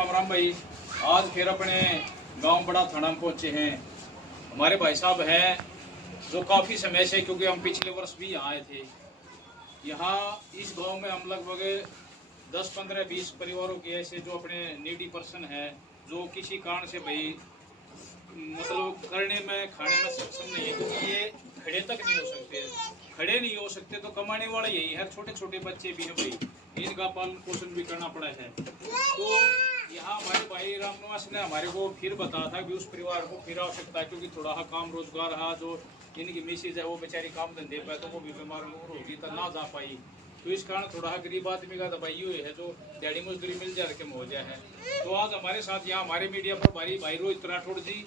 राम राम भाई। आज फिर अपने गांव बड़ा थाना में पहुंचे हैं। हमारे भाई साहब हैं जो काफ़ी समय से, क्योंकि हम पिछले वर्ष भी यहाँ आए थे। यहाँ इस गांव में हम लगभग 10, 15, 20 परिवारों के ऐसे जो अपने नीडी पर्सन है, जो किसी कारण से भाई मतलब करने में खाने में सक्षम नहीं है, क्योंकि ये खड़े तक नहीं हो सकते। खड़े नहीं हो सकते तो कमाने वाला यही है। छोटे छोटे बच्चे भी हैं भाई, इनका पालन पोषण भी करना पड़ा है। तो यहाँ हमारे भाई रामनिवास ने हमारे को फिर बताया था कि उस परिवार को फिर आवश्यकता है, क्योंकि थोड़ा सा काम रोजगार रहा, जो इनकी मिसेज है वो बेचारी काम धंधे पर, तो वो भी बीमार होगी तो ना जा पाई। तो इस कारण थोड़ा गरीब आदमी का दवाई हुई है, जो दिहाड़ी मजदूरी मिल जाए के हो जाए है। तो आज हमारे साथ यहाँ हमारे मीडिया पर भाई रोहित राठौड़ जी,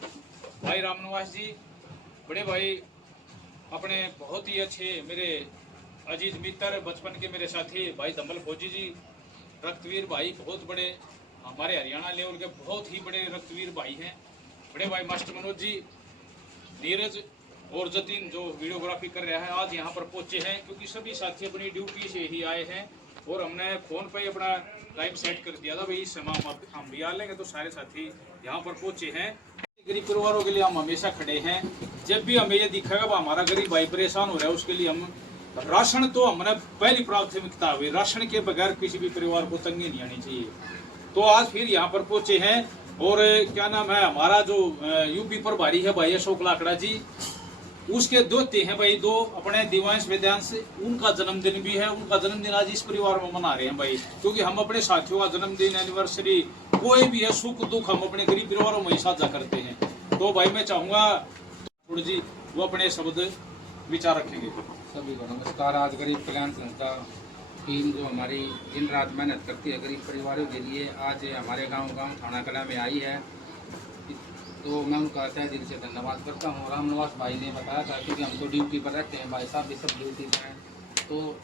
भाई रामनिवास जी, बड़े भाई अपने बहुत ही अच्छे मेरे अजीज मित्र, बचपन के मेरे साथी भाई धमल फौजी जी, रक्तवीर भाई, बहुत बड़े हमारे हरियाणा लेवल के बहुत ही बड़े रक्तवीर भाई हैं। बड़े भाई मास्टर मनोज जी, नीरज और जतिन जो वीडियोग्राफी कर रहा है, आज यहाँ पर पहुंचे हैं क्योंकि सभी साथी अपनी ड्यूटी से ही आए हैं। और हमने फोन पे अपना टाइम सेट कर दिया था, भाई इस समय हम भी आ लेंगे। तो सारे साथी यहाँ पर पहुंचे हैं। गरीब परिवारों के लिए हम हमेशा खड़े हैं। जब भी हमें ये दिखेगा हमारा गरीब भाई परेशान हो रहा है, उसके लिए हम राशन तो हमने पहली प्राथमिकता हुई। राशन के बगैर किसी भी परिवार को तंगी नहीं आनी चाहिए। तो आज फिर यहाँ पर पहुंचे हैं। और क्या नाम है, हमारा जो यूपी प्रभारी है भाई अशोक लाकड़ा जी, उसके दोते हैं भाई दो अपने दिवांश वेदांश, उनका जन्मदिन भी है। उनका जन्मदिन आज इस परिवार में मना रहे हैं भाई, क्योंकि हम अपने साथियों का जन्मदिन, एनिवर्सरी, कोई भी है सुख दुख हम अपने गरीब परिवारों में ही साझा करते हैं। तो भाई मैं चाहूंगा थोड़ी जी वो अपने शब्द विचार रखेंगे। सभी को नमस्कार। आज गरीब कल्याण संस्था टीम जो हमारी दिन रात मेहनत करती है गरीब परिवारों के लिए, आज हमारे गांव थाना कला में आई है। तो मैं उनका तहे दिल से धन्यवाद करता हूँ। रामनिवास भाई ने बताया था, क्योंकि हम तो ड्यूटी पर रहते हैं, भाई साहब भी सब ड्यूटी पर हैं। तो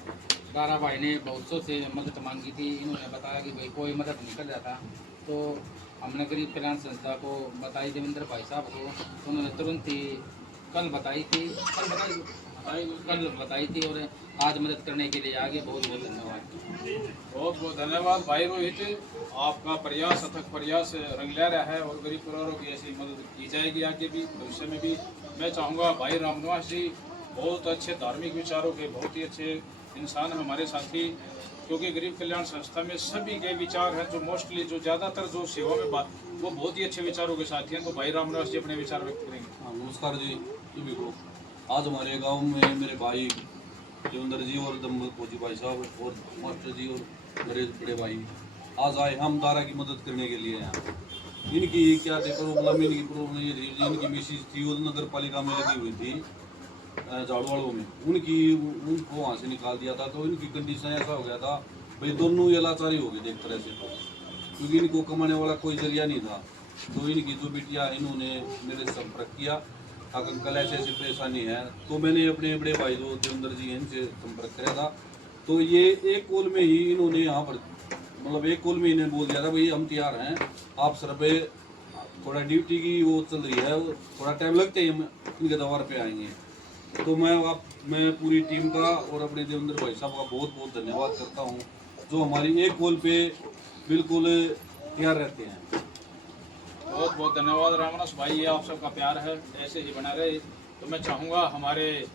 दारा भाई ने बहुत सौ से मदद मांगी थी। इन्होंने बताया कि भाई कोई मदद नहीं कर रहा था। तो हमने गरीब कल्याण संस्था को बताई, देवेंद्र भाई साहब को, तो उन्होंने तुरंत ही कल बताई थी और आज मदद करने के लिए आगे। बहुत बहुत धन्यवाद। बहुत बहुत धन्यवाद भाई रोहित, आपका प्रयास, अथक प्रयास रंग ले रहा है और गरीब परिवारों की ऐसी मदद की जाएगी आगे भी, भविष्य में भी। मैं चाहूँगा भाई रामनिवास जी बहुत अच्छे धार्मिक विचारों के बहुत ही अच्छे इंसान हैं हमारे साथी, क्योंकि गरीब कल्याण संस्था में सभी के विचार हैं जो मोस्टली जो ज़्यादातर जो सेवा में बात, वो बहुत ही अच्छे विचारों के साथी हैं। तो भाई रामनिवास जी अपने विचार व्यक्त करेंगे। नमस्कार जी सभी को। आज हमारे गांव में मेरे भाई देवेंद्र जी और दम्बल फौजी भाई साहब और मास्टर जी और मेरे बड़े भाई आज आए हम दारा की मदद करने के लिए यहाँ। इनकी क्या थे प्रॉब्लम, इनकी प्रॉब्लम ये थी, इनकी मिसेज थी वो नगर पालिका में लगी हुई थी झाड़ुवाड़ों में, उनको वहाँ से निकाल दिया था। तो इनकी कंडीशन ऐसा हो गया था भाई, दोनों ये लाचारी हो गई एक तरह से, तो क्योंकि इनको कमाने वाला कोई जरिया नहीं था। तो इनकी जो बिटिया, इन्होंने मेरे से संपर्क किया, अंकल ऐसे ऐसी परेशानी है। तो मैंने अपने बड़े भाई जो देवेंद्र जी हैं इनसे संपर्क किया था। तो ये एक कॉल में ही इन्होंने यहाँ पर मतलब एक कॉल में इन्हें बोल दिया था भाई हम तैयार हैं, आप सर पे थोड़ा ड्यूटी की वो चल रही है, थोड़ा टाइम लगता है, हम इनके दवार पे आएंगे। तो मैं पूरी टीम का और अपने देवेंद्र भाई साहब का बहुत बहुत धन्यवाद करता हूँ, जो हमारी एक कॉल पे बिल्कुल तैयार रहते हैं। बहुत बहुत धन्यवाद रामनिवास भाई, ये आप सबका प्यार है, ऐसे ही बना रहे। तो मैं चाहूँगा हमारे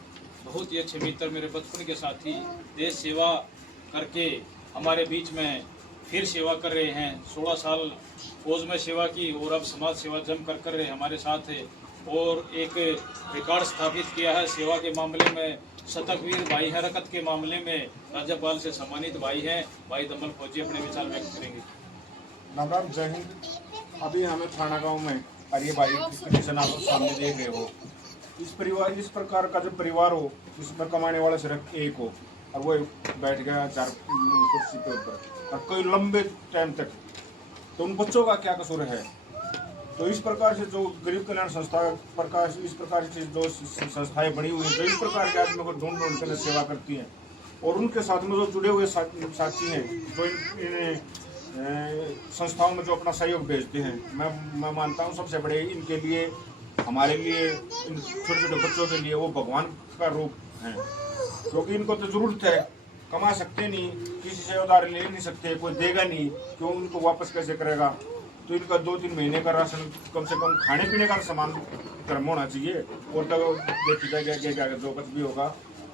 बहुत ही अच्छे मित्र, मेरे बचपन के साथी, देश सेवा करके हमारे बीच में फिर सेवा कर रहे हैं। 16 साल फौज में सेवा की और अब समाज सेवा जम कर रहे हैं हमारे साथ है। और एक रिकॉर्ड स्थापित किया है सेवा के मामले में। शतकवीर भाई है, रकत के मामले में राज्यपाल से सम्मानित भाई हैं। भाई दमन फौजी अपने विचार व्यक्त करेंगे। राम राम, जय हिंद। अभी हमें थाना गांव में और ये भाई किस कंडीशन आप सामने देख रहे हो, इस प्रकार का जो परिवार हो जिसमें कमाने वाला सिर्फ एक हो और वो बैठ गया 4 कुर्सी के ऊपर और कोई लंबे टाइम तक, तो उन बच्चों का क्या कसूर है। तो इस प्रकार से जो गरीब कल्याण संस्था प्रकार इस प्रकार से जो संस्थाएं बनी हुई हैं, जो इस प्रकार के आदमियों को ढूंढ कर सेवा करती हैं और उनके साथ में जो जुड़े हुए साथी हैं जो इन संस्थाओं में जो अपना सहयोग भेजते हैं, मैं मानता हूँ सबसे बड़े इनके लिए, हमारे लिए, इन छोटे छोटे बच्चों के लिए वो भगवान का रूप हैं, क्योंकि इनको तो ज़रूरत है, कमा सकते नहीं, किसी से उधार ले नहीं सकते, कोई देगा नहीं, क्यों उनको वापस कैसे करेगा। तो इनका 2-3 महीने का राशन कम से कम खाने पीने का सामान गर्म होना चाहिए। और तब देखी जाएगा क्या जो कुछ भी होगा।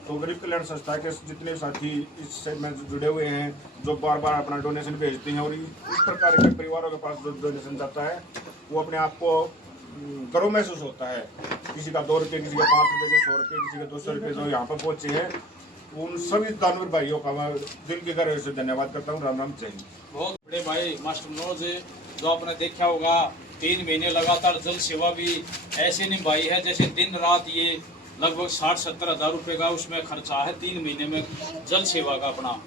तो गरीब कल्याण संस्था के जितने साथी इससे में जुड़े हुए हैं, जो बार बार अपना डोनेशन भेजते हैं, और इस प्रकार के परिवारों के पास जो डोनेशन जाता है वो अपने आप को गर्व महसूस होता है। किसी का 2 रुपये, किसी का 5 रुपये, के 100 रुपये, किसी के 200 रुपये जो यहाँ पर पहुँचे हैं, उन सभी दानवीर भाइयों का मैं दिल की गहराई से धन्यवाद करता हूँ। राम राम, जय हिंद। बहुत बड़े भाई मास्टर मनोज, जो आपने देखा होगा 3 महीने लगातार जल सेवा भी ऐसे निभाई है जैसे दिन रात ये लगभग 60-70 हज़ार रुपये का उसमें खर्चा है 3 महीने में जल सेवा का। अपना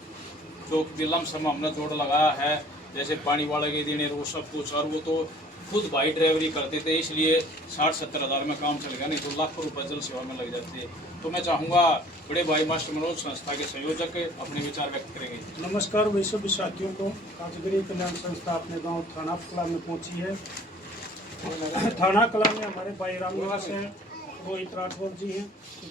जो लम सम हमने जोड़ लगाया है, जैसे पानी वाले के देने वो सब कुछ, और वो तो खुद भाई ड्राइवरी करते थे, इसलिए 60-70 हज़ार में काम चल गया, नहीं तो लाखों रुपए जल सेवा में लग जाते। तो मैं चाहूँगा बड़े भाई मास्टर मनोज संस्था के संयोजक अपने विचार व्यक्त करेंगे। नमस्कार भाई सभी साथियों को। आज गरीब कल्याण संस्था अपने गांव थाना कला में पहुंची है। थाना कला में हमारे भाई रामनिवास हैं, रोहित राठौर जी हैं,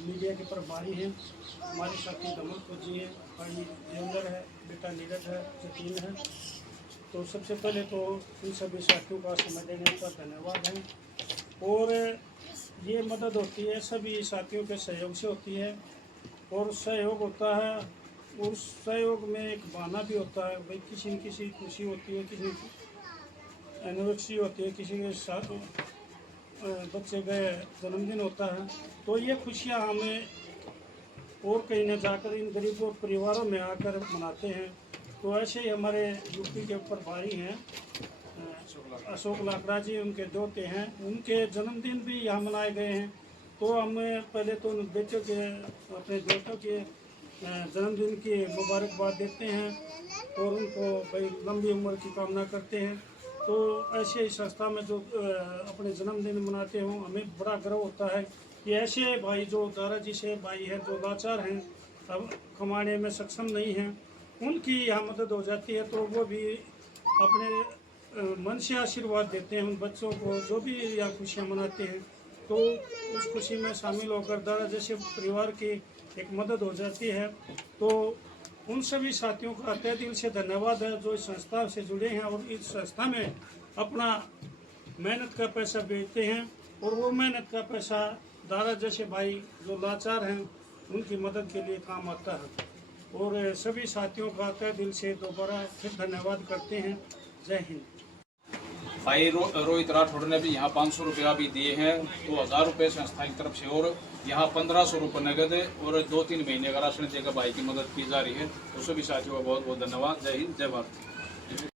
मीडिया के प्रभारी हैं, हमारे साथी दमनपुर जी हैं, भाई देवेंद्र है, बेटा नीरज है, जतीन है। तो सबसे पहले तो इन सभी साथियों का समय देने का धन्यवाद है। और ये मदद होती है सभी साथियों के सहयोग से होती है, और सहयोग होता है, उस सहयोग में एक बहाना भी होता है। भाई किसी न किसी खुशी होती है, किसी एनिवर्सरी होती है, किसी के साथ बच्चे गए जन्मदिन होता है, तो ये खुशियाँ हमें और कहीं न जाकर इन गरीबों परिवारों में आकर मनाते हैं। तो ऐसे ही हमारे यूपी के प्रभारी हैं अशोक लाकड़ा जी, उनके दोते हैं, उनके जन्मदिन भी यहाँ मनाए गए हैं। तो हम पहले तो उन बेटों के, अपने दोस्तों के जन्मदिन की मुबारकबाद देते हैं और उनको भाई लंबी उम्र की कामना करते हैं। तो ऐसे ही संस्था में जो अपने जन्मदिन मनाते हों, हमें बड़ा गर्व होता है कि ऐसे भाई जो दादाजी से भाई हैं, जो लाचार हैं, अब कमाने में सक्षम नहीं हैं, उनकी यहाँ मदद हो जाती है। तो वो भी अपने मन से आशीर्वाद देते हैं उन बच्चों को जो भी यहाँ खुशियाँ मनाते हैं। तो उस खुशी में शामिल होकर दादा जैसे परिवार की एक मदद हो जाती है। तो उन सभी साथियों का तहे दिल से धन्यवाद है जो इस संस्था से जुड़े हैं और इस संस्था में अपना मेहनत का पैसा बेचते हैं, और वो मेहनत का पैसा दादा जैसे भाई जो लाचार हैं उनकी मदद के लिए काम आता है। और सभी साथियों का तहे दिल से दोबारा फिर धन्यवाद करते हैं। जय हिंद। भाई रोहित राठौड़ ने भी यहाँ 500 रुपया भी दिए हैं, तो 1000 रुपये संस्था की तरफ से, और यहाँ 1500 रुपये नगद और 2-3 महीने का राशन देकर भाई की मदद की जा रही है। तो सभी साथियों का बहुत बहुत धन्यवाद। जय हिंद, जय भारत।